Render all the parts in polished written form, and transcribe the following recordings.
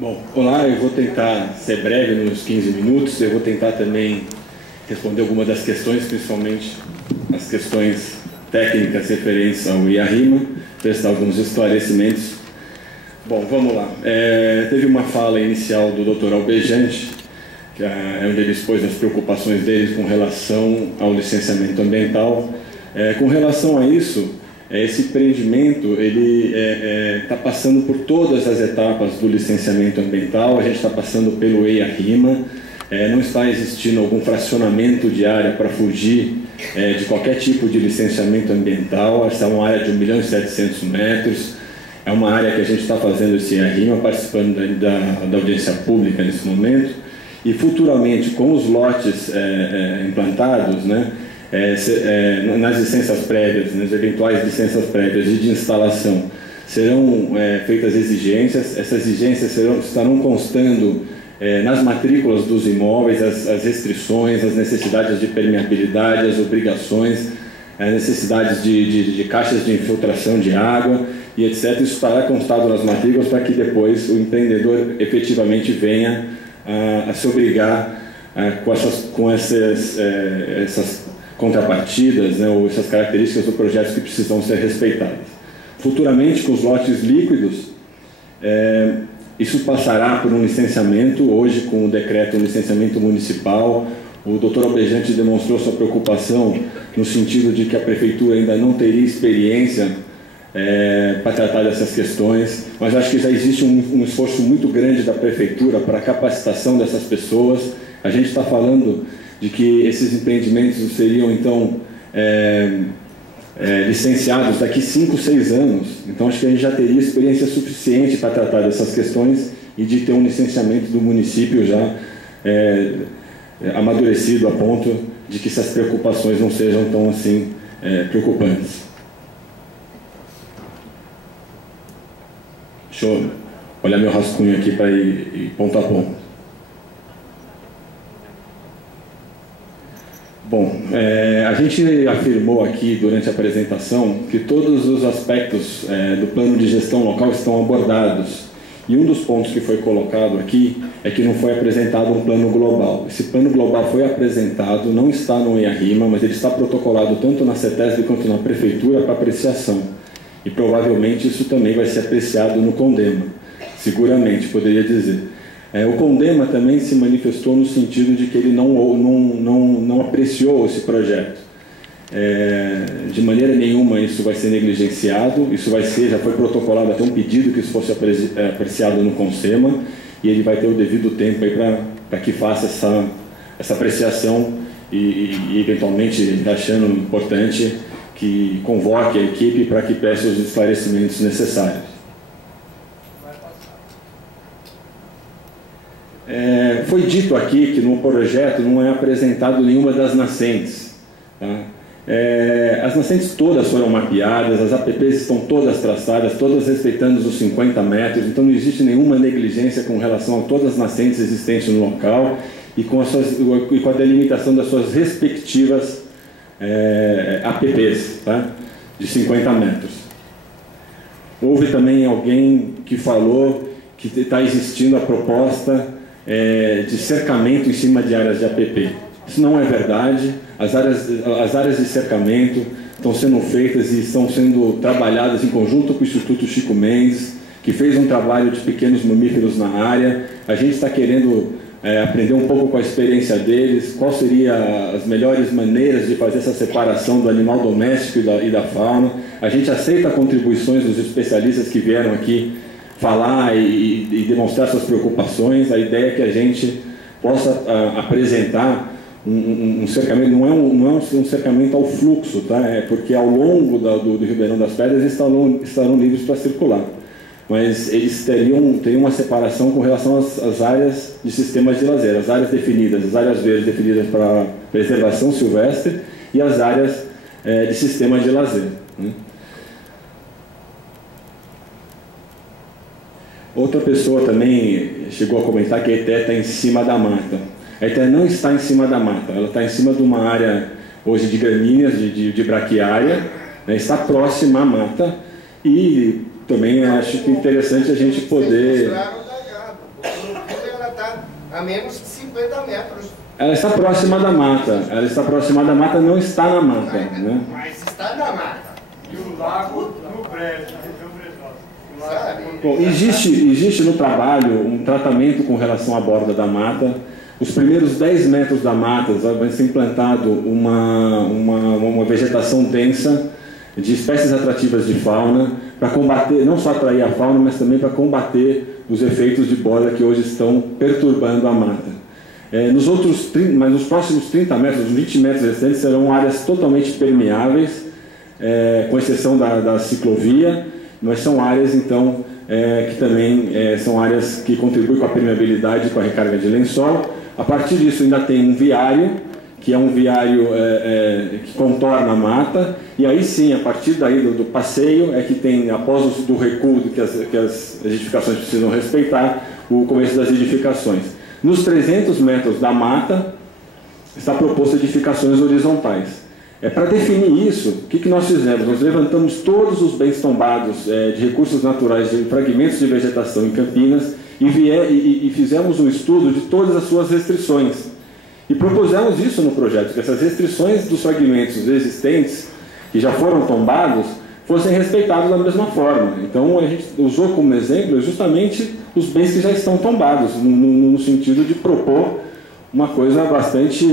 Bom, olá, eu vou tentar ser breve nos 15 minutos, eu vou tentar também responder algumas das questões, principalmente as questões técnicas referentes ao IARIMA, prestar alguns esclarecimentos. Bom, vamos lá. Teve uma fala inicial do Dr. Albejante, que onde ele expôs as preocupações dele com relação ao licenciamento ambiental. Com relação a isso, esse empreendimento ele está passando por todas as etapas do licenciamento ambiental. A gente está passando pelo IARIMA, não está existindo algum fracionamento de área para fugir de qualquer tipo de licenciamento ambiental. Essa é uma área de 1.700.000 metros, é uma área que a gente está fazendo esse IARIMA, participando da audiência pública nesse momento, e futuramente com os lotes implantados, né, nas licenças prévias, nas eventuais licenças prévias e de instalação, serão feitas exigências. Essas exigências estarão constando nas matrículas dos imóveis, as restrições, as necessidades de permeabilidade, as obrigações, as necessidades de caixas de infiltração de água e etc. Isso estará constado nas matrículas para que depois o empreendedor efetivamente venha a se obrigar com essas contrapartidas, né, ou essas características do projeto que precisam ser respeitadas. Futuramente, com os lotes líquidos, isso passará por um licenciamento. Hoje, com o decreto de licenciamento municipal, o Dr. Albejante demonstrou sua preocupação no sentido de que a Prefeitura ainda não teria experiência para tratar dessas questões, mas acho que já existe um esforço muito grande da Prefeitura para a capacitação dessas pessoas. A gente está falando de que esses empreendimentos seriam, então, licenciados daqui 5, 6 anos. Então, acho que a gente já teria experiência suficiente para tratar dessas questões e de ter um licenciamento do município já amadurecido a ponto de que essas preocupações não sejam tão, assim, preocupantes. Deixa eu olhar meu rascunho aqui para ir ponto a ponto. Bom, a gente afirmou aqui durante a apresentação que todos os aspectos do plano de gestão local estão abordados. E um dos pontos que foi colocado aqui é que não foi apresentado um plano global. Esse plano global foi apresentado, não está no IARIMA, mas ele está protocolado tanto na CETESB quanto na Prefeitura para apreciação. E provavelmente isso também vai ser apreciado no CONDEMA, seguramente, poderia dizer. O CONDEMA também se manifestou no sentido de que ele não apreciou esse projeto. De maneira nenhuma isso vai ser negligenciado, já foi protocolado até um pedido que isso fosse apreciado no CONSEMA, e ele vai ter o devido tempo para que faça essa apreciação e eventualmente, achando importante, que convoque a equipe para que peça os esclarecimentos necessários. Foi dito aqui que no projeto não é apresentado nenhuma das nascentes. Tá? As nascentes todas foram mapeadas, as APPs estão todas traçadas, todas respeitando os 50 metros, então não existe nenhuma negligência com relação a todas as nascentes existentes no local e com a delimitação das suas respectivas APPs, tá? De 50 metros. Houve também alguém que falou que está existindo a proposta de cercamento em cima de áreas de APP. Isso não é verdade. As áreas de cercamento estão sendo feitas e estão sendo trabalhadas em conjunto com o Instituto Chico Mendes, que fez um trabalho de pequenos mamíferos na área. A gente está querendo aprender um pouco com a experiência deles, quais seriam as melhores maneiras de fazer essa separação do animal doméstico e da fauna. A gente aceita contribuições dos especialistas que vieram aqui falar e demonstrar suas preocupações. A ideia é que a gente possa apresentar um cercamento, não é um cercamento ao fluxo, tá? Porque ao longo do Ribeirão das Pedras estarão livres para circular. Mas eles teriam uma separação com relação às áreas de sistemas de lazer, as áreas definidas, as áreas verdes definidas para preservação silvestre e as áreas de sistemas de lazer, né? Outra pessoa também chegou a comentar que a ETE está em cima da mata. A ETE não está em cima da mata, ela está em cima de uma área hoje de gramíneas, de braquiária, né? Está próxima à mata e também acho que é interessante a gente poder... a menos de 50 metros. Ela está próxima da mata. Ela está próxima da mata, não está na mata, né? Mas está na mata. E o lago no Brejo, na região brejosa. Sabe? Bom, existe no trabalho um tratamento com relação à borda da mata. Os primeiros 10 metros da mata vai ser implantado uma vegetação densa de espécies atrativas de fauna para combater, não só atrair a fauna, mas também para combater os efeitos de borda que hoje estão perturbando a mata. Mas nos próximos 30 metros, os 20 metros restantes serão áreas totalmente permeáveis, com exceção da ciclovia, mas são áreas então que também são áreas que contribuem com a permeabilidade e com a recarga de lençol. A partir disso ainda tem um viário, que é um viário que contorna a mata, e aí sim, a partir daí do passeio, é que tem, após do recuo que as edificações precisam respeitar, o começo das edificações. Nos 300 metros da mata, está proposto edificações horizontais. Para definir isso, o que nós fizemos? Nós levantamos todos os bens tombados de recursos naturais, de fragmentos de vegetação em Campinas, e fizemos um estudo de todas as suas restrições. E propusemos isso no projeto, que essas restrições dos fragmentos existentes, que já foram tombados, fossem respeitados da mesma forma. Então a gente usou como exemplo justamente os bens que já estão tombados, no sentido de propor uma coisa bastante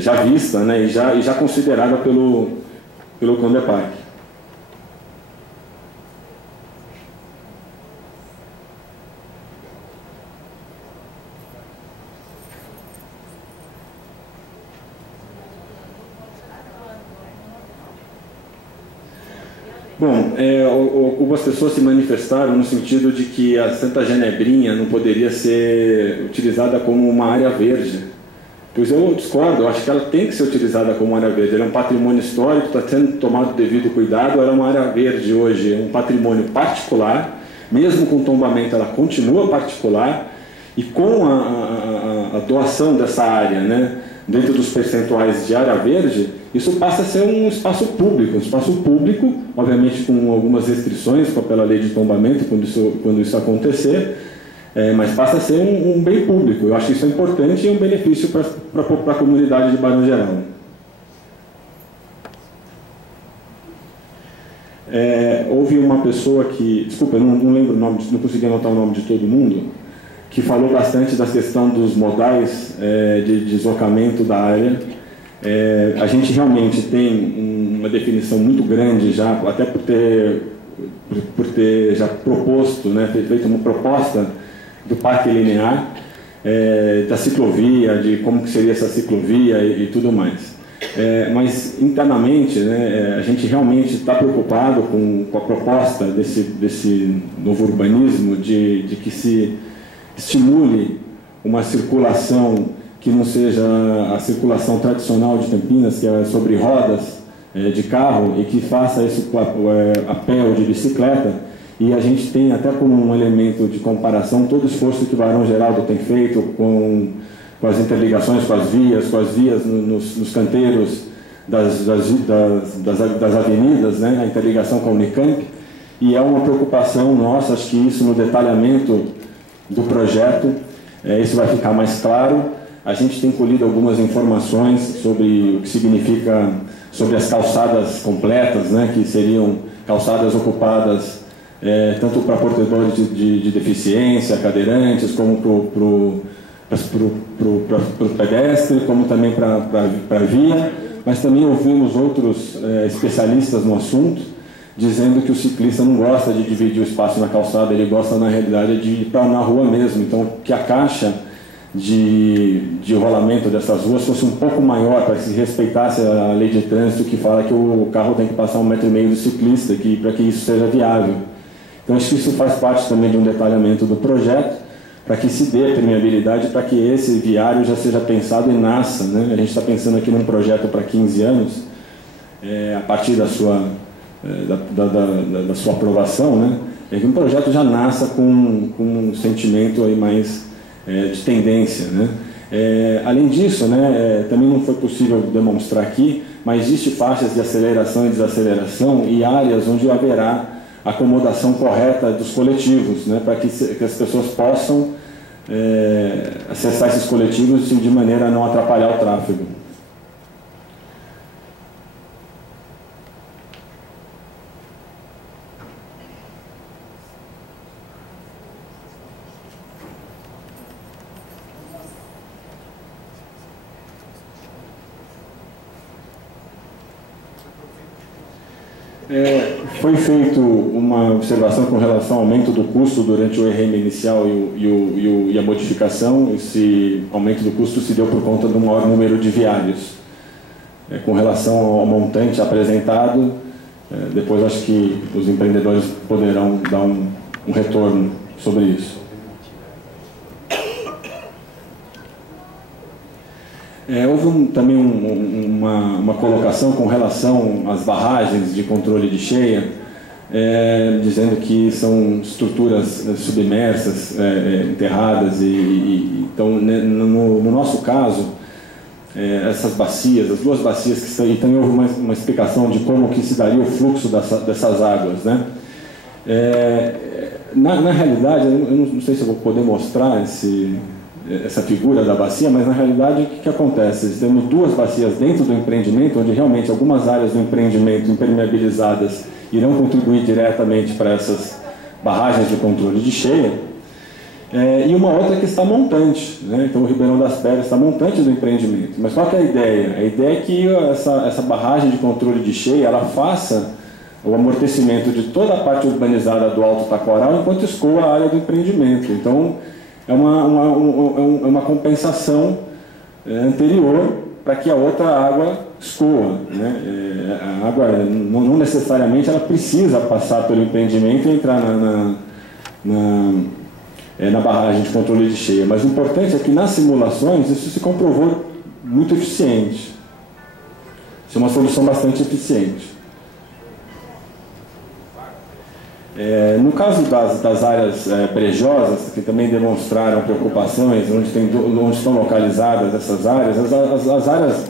já vista, né, e já considerada pelo CONDEPAC. Bom, algumas pessoas se manifestaram no sentido de que a Santa Genebrinha não poderia ser utilizada como uma área verde. Pois eu discordo, eu acho que ela tem que ser utilizada como área verde. Ela é um patrimônio histórico, está sendo tomado devido cuidado, ela é uma área verde hoje, é um patrimônio particular, mesmo com tombamento ela continua particular, e com a doação dessa área, né, dentro dos percentuais de área verde, isso passa a ser um espaço público, obviamente com algumas restrições pela lei de tombamento, quando isso acontecer, mas passa a ser um bem público. Eu acho que isso é importante e é um benefício para a comunidade de Barão Geraldo. Houve uma pessoa que, desculpa, eu não lembro o nome, não consegui anotar o nome de todo mundo, que falou bastante da questão dos modais de deslocamento da área. A gente realmente tem uma definição muito grande já, até por ter já proposto, né, feito uma proposta do parque linear, da ciclovia, de como que seria essa ciclovia e tudo mais. Mas internamente, né, a gente realmente está preocupado com a proposta desse novo urbanismo de que se estimule uma circulação que não seja a circulação tradicional de Campinas, que é sobre rodas de carro, e que faça isso a pé ou de bicicleta. E a gente tem até como um elemento de comparação todo o esforço que o Barão Geraldo tem feito com as interligações com as vias nos canteiros das avenidas, né, a interligação com a Unicamp. E é uma preocupação nossa, acho que isso no detalhamento do projeto, isso vai ficar mais claro. A gente tem colhido algumas informações sobre o que significa, sobre as calçadas completas, né, que seriam calçadas ocupadas tanto para portadores de deficiência, cadeirantes, como para o pedestre, como também para a via. Mas também ouvimos outros especialistas no assunto, dizendo que o ciclista não gosta de dividir o espaço na calçada, ele gosta, na realidade, de ir na rua mesmo. Então, que a caixa de rolamento dessas ruas fosse um pouco maior, para que se respeitasse a lei de trânsito, que fala que o carro tem que passar 1,5 metro do ciclista, para que isso seja viável. Então, acho que isso faz parte também de um detalhamento do projeto, para que se dê permeabilidade, para que esse viário já seja pensado e nasça, né? A gente está pensando aqui num projeto para 15 anos, a partir da sua aprovação, né? Que um projeto já nasça com um sentimento aí mais de tendência, né? Além disso, né, também não foi possível demonstrar aqui, mas existe faixas de aceleração e desaceleração e áreas onde haverá acomodação correta dos coletivos, né, para que as pessoas possam acessar esses coletivos de maneira a não atrapalhar o tráfego. Foi feito uma observação com relação ao aumento do custo durante o ERM inicial e a modificação. Esse aumento do custo se deu por conta do maior número de viários. Com relação ao montante apresentado, depois acho que os empreendedores poderão dar um retorno sobre isso. Houve também uma colocação com relação às barragens de controle de cheia, dizendo que são estruturas submersas, enterradas, então, no nosso caso, essas bacias, as duas bacias que estão, e também houve uma explicação de como que se daria o fluxo dessas águas, né? Na realidade, eu não sei se eu vou poder mostrar essa figura da bacia, mas na realidade o que acontece? Temos duas bacias dentro do empreendimento, onde realmente algumas áreas do empreendimento impermeabilizadas irão contribuir diretamente para essas barragens de controle de cheia, e uma outra que está montante, né? Então o Ribeirão das Pedras está montante do empreendimento. Mas qual que é a ideia? A ideia é que essa barragem de controle de cheia ela faça o amortecimento de toda a parte urbanizada do Alto Taquaral enquanto escoa a área do empreendimento. Então é uma compensação anterior para que a outra água escoa, né? A água não necessariamente ela precisa passar pelo empreendimento e entrar na barragem de controle de cheia, mas o importante é que nas simulações isso se comprovou muito eficiente. Isso é uma solução bastante eficiente. No caso das áreas brejosas, que também demonstraram preocupações, onde estão localizadas essas áreas, as áreas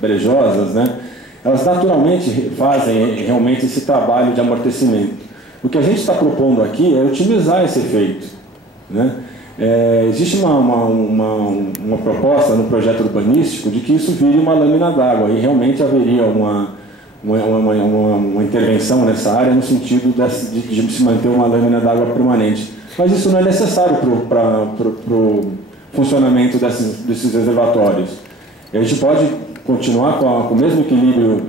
brejosas, né, elas naturalmente fazem realmente esse trabalho de amortecimento. O que a gente está propondo aqui é otimizar esse efeito, né? Existe uma proposta no projeto urbanístico de que isso vire uma lâmina d'água, e realmente haveria uma intervenção nessa área no sentido de se manter uma lâmina d'água permanente. Mas isso não é necessário para o funcionamento desses reservatórios. A gente pode continuar com o mesmo equilíbrio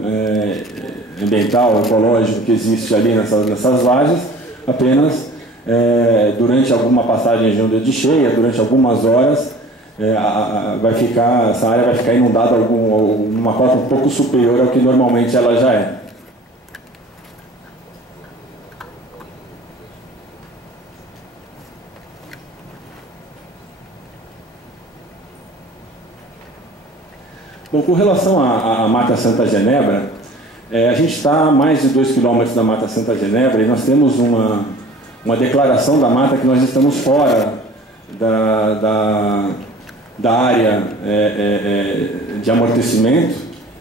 ambiental, ecológico que existe ali nessas lajes, apenas durante alguma passagem de cheia, durante algumas horas, essa área vai ficar inundada numa cota um pouco superior ao que normalmente ela já é. Bom, com relação à Mata Santa Genebra, a gente está a mais de 2 quilômetros da Mata Santa Genebra e nós temos uma declaração da mata que nós estamos fora da área de amortecimento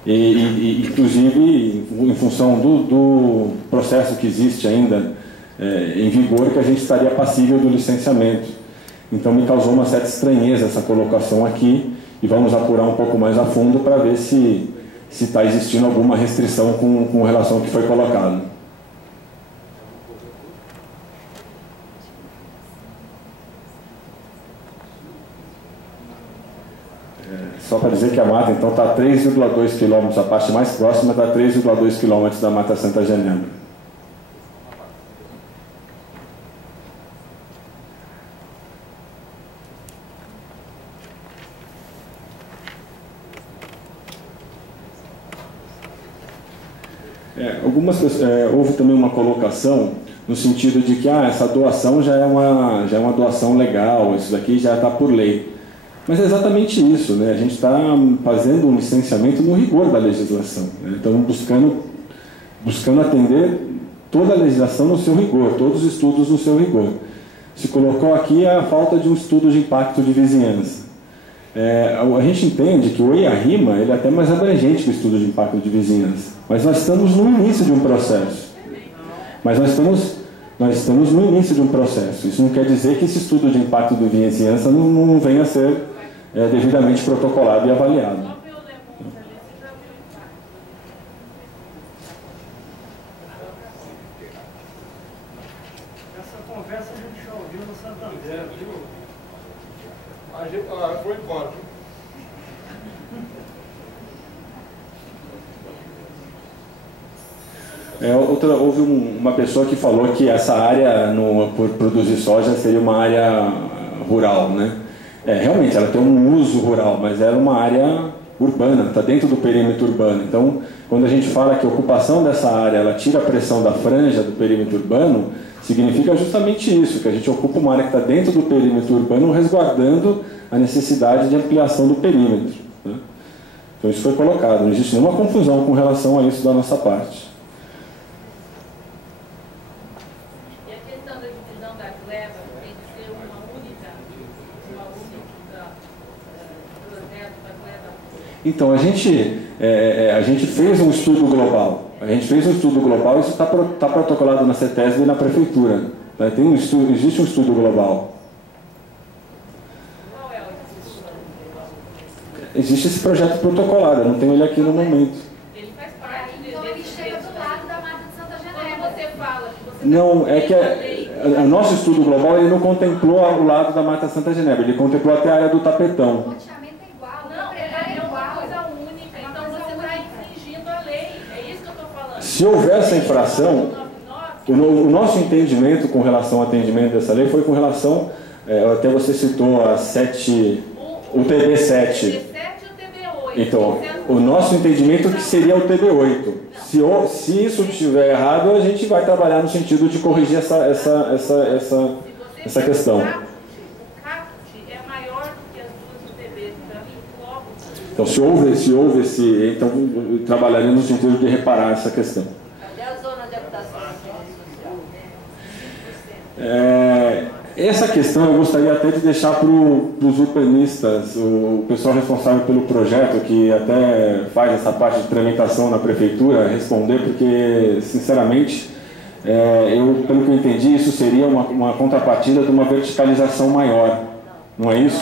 e inclusive em função do processo que existe ainda em vigor, que a gente estaria passível do licenciamento. Então me causou uma certa estranheza essa colocação aqui e vamos apurar um pouco mais a fundo para ver se está existindo alguma restrição com relação ao que foi colocado. Só para dizer que a mata então está a 3,2 km, a parte mais próxima está a 3,2 km da Mata Santa Genebra. Houve também uma colocação no sentido de que essa doação já é uma doação legal, isso daqui já está por lei. Mas é exatamente isso, né? A gente está fazendo um licenciamento no rigor da legislação, né? Estamos buscando atender toda a legislação no seu rigor, todos os estudos no seu rigor. Se colocou aqui a falta de um estudo de impacto de vizinhança. A gente entende que o EIA-RIMA ele é até mais abrangente que o estudo de impacto de vizinhança, mas nós estamos no início de um processo. Mas nós estamos Nós estamos no início de um processo. Isso não quer dizer que esse estudo de impacto de vizinhança não venha a ser devidamente protocolado e avaliado. Essa conversa a gente já ouviu no Santander, viu? A gente foi embora. Houve uma pessoa que falou que essa área, por produzir soja, seria uma área rural, né? Realmente, ela tem um uso rural, mas era uma área urbana, está dentro do perímetro urbano. Então, quando a gente fala que a ocupação dessa área ela tira a pressão da franja do perímetro urbano, significa justamente isso, que a gente ocupa uma área que está dentro do perímetro urbano, resguardando a necessidade de ampliação do perímetro, né? Então, isso foi colocado. Não existe nenhuma confusão com relação a isso da nossa parte. Então, a gente fez um estudo global. E isso está protocolado na CETESB e na Prefeitura. Né? Existe um estudo global. Qual é o estudo? Existe esse projeto protocolado, eu não tenho ele aqui no momento. Ele faz parte então ele chega do lado da Mata de Santa Genebra. Quando você fala que você Não, é que o nosso estudo global ele não contemplou o lado da Mata Santa Genebra, ele contemplou até a área do Tapetão. O loteamento é igual, Não, é uma coisa única, então você está infringindo a lei. É isso que eu estou falando. Se houver essa infração, o nosso entendimento com relação ao atendimento dessa lei foi com relação, até você citou a 7, o TB7. Então, o nosso entendimento que seria o TB8. Se isso estiver errado, a gente vai trabalhar no sentido de corrigir essa questão. O CAPT é maior do que as duas do TB, para mim, logo. Então, se houve esse... Então, trabalharemos no sentido de reparar essa questão. Cadê a zona de habitação social? Essa questão eu gostaria até de deixar para os urbanistas, o pessoal responsável pelo projeto, que até faz essa parte de tramitação na prefeitura, responder, porque, sinceramente, pelo que eu entendi, isso seria uma contrapartida de uma verticalização maior, não é isso?